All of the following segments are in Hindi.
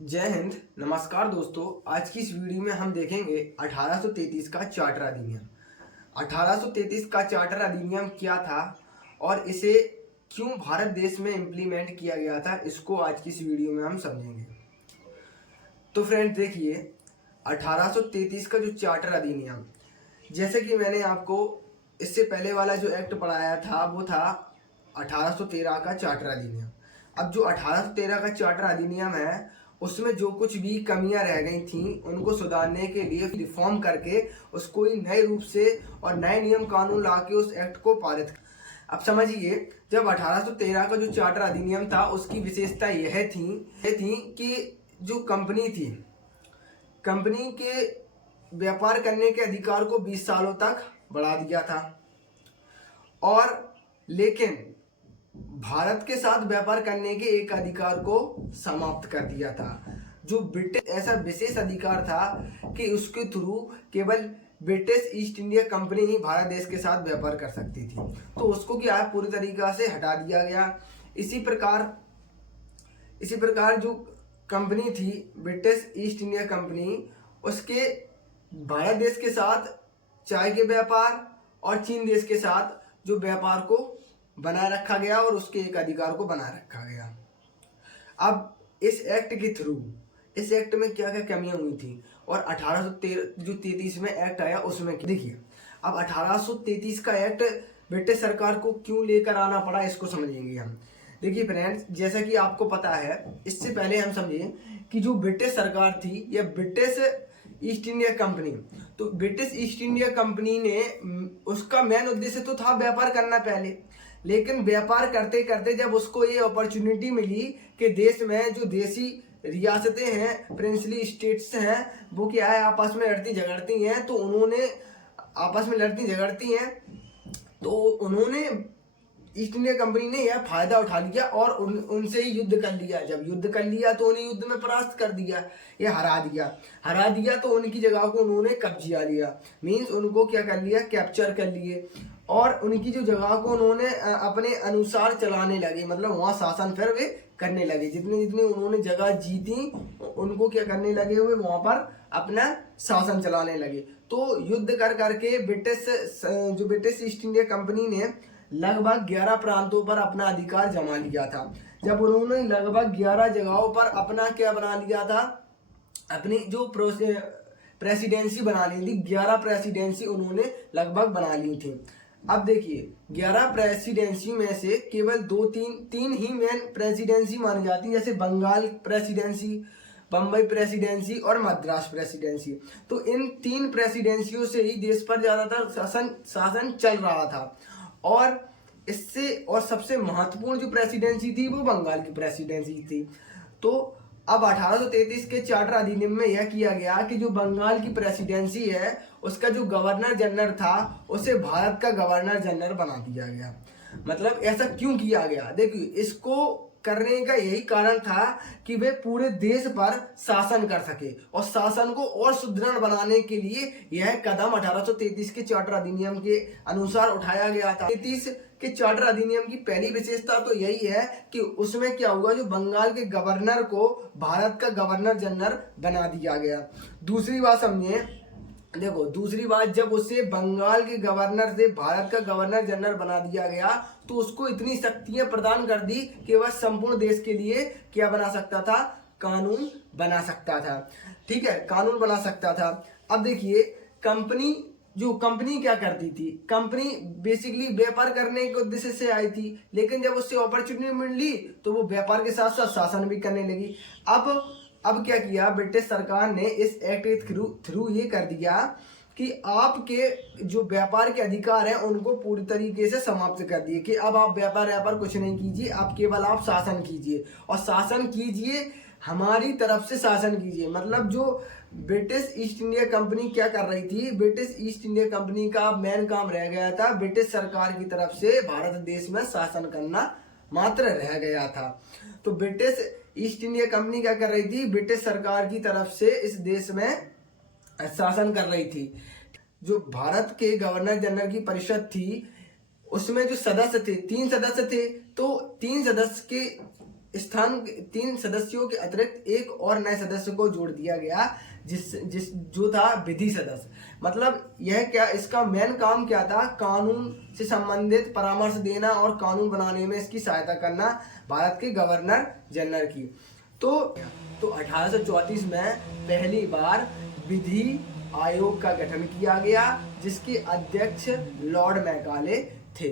जय हिंद। नमस्कार दोस्तों, आज की इस वीडियो में हम देखेंगे 1833 का चार्टर अधिनियम। 1833 का चार्टर अधिनियम क्या था और इसे क्यों भारत देश में इम्प्लीमेंट किया गया था, इसको आज की इस वीडियो में हम समझेंगे। तो फ्रेंड्स देखिए, 1833 का जो चार्टर अधिनियम, जैसे कि मैंने आपको इससे पहले वाला जो एक्ट पढ़ाया था वो था 1813 का चार्टर अधिनियम। अब जो 1813 का चार्टर अधिनियम है उसमें जो कुछ भी कमियां रह गई थी उनको सुधारने के लिए रिफॉर्म करके उसको ही नए रूप से और नए नियम कानून ला के उस एक्ट को पारित। अब समझिए, जब 1813 का जो चार्टर अधिनियम था उसकी विशेषता यह थी कि जो कंपनी के व्यापार करने के अधिकार को 20 सालों तक बढ़ा दिया था, और लेकिन भारत के साथ व्यापार करने के एक अधिकार को समाप्त कर दिया था। जो ब्रिटिश ऐसा विशेष अधिकार था कि उसके थ्रू केवल ब्रिटिश ईस्ट इंडिया कंपनी ही भारत देश के साथ व्यापार कर सकती थी, तो उसको क्या है पूरी तरीका से हटा दिया गया। इसी प्रकार जो कंपनी थी ब्रिटिश ईस्ट इंडिया कंपनी, उसके भारत देश के साथ चाय के व्यापार और चीन देश के साथ जो व्यापार को बनाए रखा गया और उसके एक अधिकार को बनाए रखा गया। अब इस एक्ट में क्या क्या कमियां हुई थी और 1833 में एक्ट आया उसमें देखिए। अब 1833 का एक्ट ब्रिटिश सरकार को क्यों लेकर आना पड़ा, इसको समझेंगे हम। देखिए फ्रेंड्स, जैसा कि आपको पता है, इससे पहले हम समझें कि जो ब्रिटिश सरकार थी या ब्रिटिश ईस्ट इंडिया कंपनी, तो ब्रिटिश ईस्ट इंडिया कंपनी ने उसका मेन उद्देश्य तो था व्यापार करना पहले, लेकिन व्यापार करते करते जब उसको ये अपॉर्चुनिटी मिली कि देश में जो देसी रियासतें हैं, प्रिंसली स्टेट्स हैं, वो क्या है आपस में लड़ती झगड़ती हैं, तो उन्होंने ईस्ट इंडिया कंपनी ने यह फायदा उठा लिया और उनसे ही युद्ध कर लिया। जब युद्ध कर लिया तो उन्हें युद्ध में परास्त कर दिया, ये हरा दिया तो उनकी जगह को उन्होंने कब्जा लिया, मीन्स उनको क्या कर लिया, कैप्चर कर लिए, और उनकी जो जगह को उन्होंने अपने अनुसार चलाने लगे, मतलब वहाँ शासन फिर वे करने लगे। जितने जितने उन्होंने जगह जीती उनको क्या करने लगे, हुए वहाँ पर अपना शासन चलाने लगे। तो युद्ध कर करके ब्रिटिश ईस्ट इंडिया कंपनी ने लगभग 11 प्रांतों पर अपना अधिकार जमा लिया था। जब उन्होंने लगभग 11 जगहों पर अपना क्या बना लिया था, अपनी जो प्रेसिडेंसी बना ली थी, 11 प्रेसिडेंसी उन्होंने लगभग बना ली थी। अब देखिए, 11 प्रेसिडेंसी में से केवल तीन ही मेन प्रेसिडेंसी मानी जाती है, जैसे बंगाल प्रेसिडेंसी, बम्बई प्रेसिडेंसी और मद्रास प्रेसिडेंसी। तो इन 3 प्रेसिडेंसियों से ही देश पर ज्यादातर शासन चल रहा था, और सबसे महत्वपूर्ण जो प्रेसिडेंसी थी वो बंगाल की प्रेसिडेंसी थी। तो अब 1833 के चार्टर अधिनियम में यह किया गया कि जो बंगाल की प्रेसिडेंसी है उसका जो गवर्नर जनरल था उसे भारत का गवर्नर जनरल बना दिया गया। मतलब ऐसा क्यों किया गया, देखिए इसको करने का यही कारण था कि वे पूरे देश पर शासन कर सके, और शासन को और सुदृढ़ बनाने के लिए यह कदम 1833 के चार्टर अधिनियम के अनुसार उठाया गया था। 33 के चार्टर अधिनियम की पहली विशेषता तो यही है कि उसमें क्या हुआ, जो बंगाल के गवर्नर को भारत का गवर्नर जनरल बना दिया गया। दूसरी बात समझिए, देखो दूसरी बात, जब उसे बंगाल के गवर्नर से भारत का गवर्नर जनरल बना दिया गया तो उसको इतनी शक्तियां प्रदान कर दी कि वह संपूर्ण देश के लिए क्या बना सकता था, कानून बना सकता था। ठीक है, कानून बना सकता था। अब देखिए, कंपनी क्या करती थी, कंपनी बेसिकली व्यापार करने के उद्देश्य से आई थी, लेकिन जब उससे अपॉर्चुनिटी मिली तो वो व्यापार के साथ साथ शासन भी करने लगी। अब क्या किया ब्रिटिश सरकार ने, इस एक्ट के थ्रू ये कर दिया कि आपके जो व्यापार के अधिकार हैं उनको पूरी तरीके से समाप्त कर दिए कि अब आप व्यापार कुछ नहीं कीजिए, अब केवल आप शासन कीजिए, और शासन कीजिए हमारी तरफ से शासन कीजिए। मतलब जो ब्रिटिश ईस्ट इंडिया कंपनी क्या कर रही थी, ब्रिटिश ईस्ट इंडिया कंपनी का मेन काम रह गया था ब्रिटिश सरकार की तरफ से भारत देश में शासन करना मात्र रह गया था। तो ब्रिटिश ईस्ट इंडिया कंपनी क्या कर रही थी, ब्रिटिश सरकार की तरफ से इस देश में शासन कर रही थी। जो भारत के गवर्नर जनरल की परिषद थी उसमें जो सदस्य थे, 3 सदस्य थे, तो 3 सदस्य के स्थान 3 सदस्यों के अतिरिक्त एक और नए सदस्य को जोड़ दिया गया, जो था विधि सदस्य। मतलब यह क्या, इसका मेन काम क्या था, कानून से संबंधित परामर्श देना और कानून बनाने में इसकी सहायता करना भारत के गवर्नर जनरल की। तो 1834 में पहली बार विधि आयोग का गठन किया गया, जिसके अध्यक्ष लॉर्ड मैकाले थे।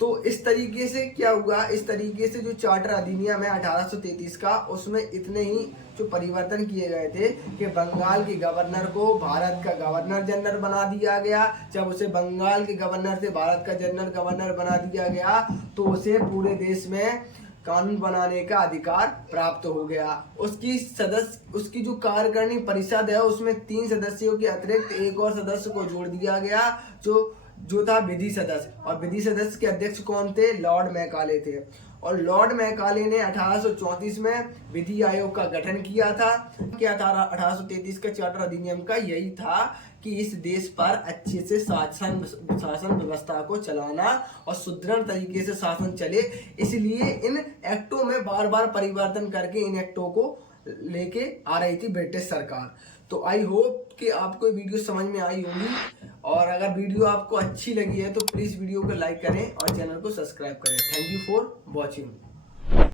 तो इस तरीके से क्या हुआ, इस तरीके से जो चार्टर अधिनियम है 1833 का, उसमें इतने ही जो परिवर्तन किए गए थे कि बंगाल के गवर्नर को भारत का गवर्नर जनरल बना दिया गया। जब उसे बंगाल के गवर्नर से भारत का जनरल गवर्नर बना दिया गया तो उसे पूरे देश में कानून बनाने का अधिकार प्राप्त हो गया। उसकी जो कार्यकारिणी परिषद है उसमें 3 सदस्यों के अतिरिक्त एक और सदस्य को जोड़ दिया गया, जो था विधि सदस्य। और विधि सदस्य के अध्यक्ष कौन थे, लॉर्ड मैकाले थे। और लॉर्ड मैकाले ने 1834 में विधि आयोग का गठन किया था। क्या था 1833 का चार्टर अधिनियम का, यही था कि इस देश पर अच्छे से शासन व्यवस्था को चलाना और सुदृढ़ तरीके से शासन चले, इसलिए इन एक्टों में बार बार परिवर्तन करके इन एक्टों को लेके आ रही थी ब्रिटिश सरकार। तो आई होप कि आपको वीडियो समझ में आई होगी, और अगर वीडियो आपको अच्छी लगी है तो प्लीज़ वीडियो को लाइक करें और चैनल को सब्सक्राइब करें। Thank you for watching.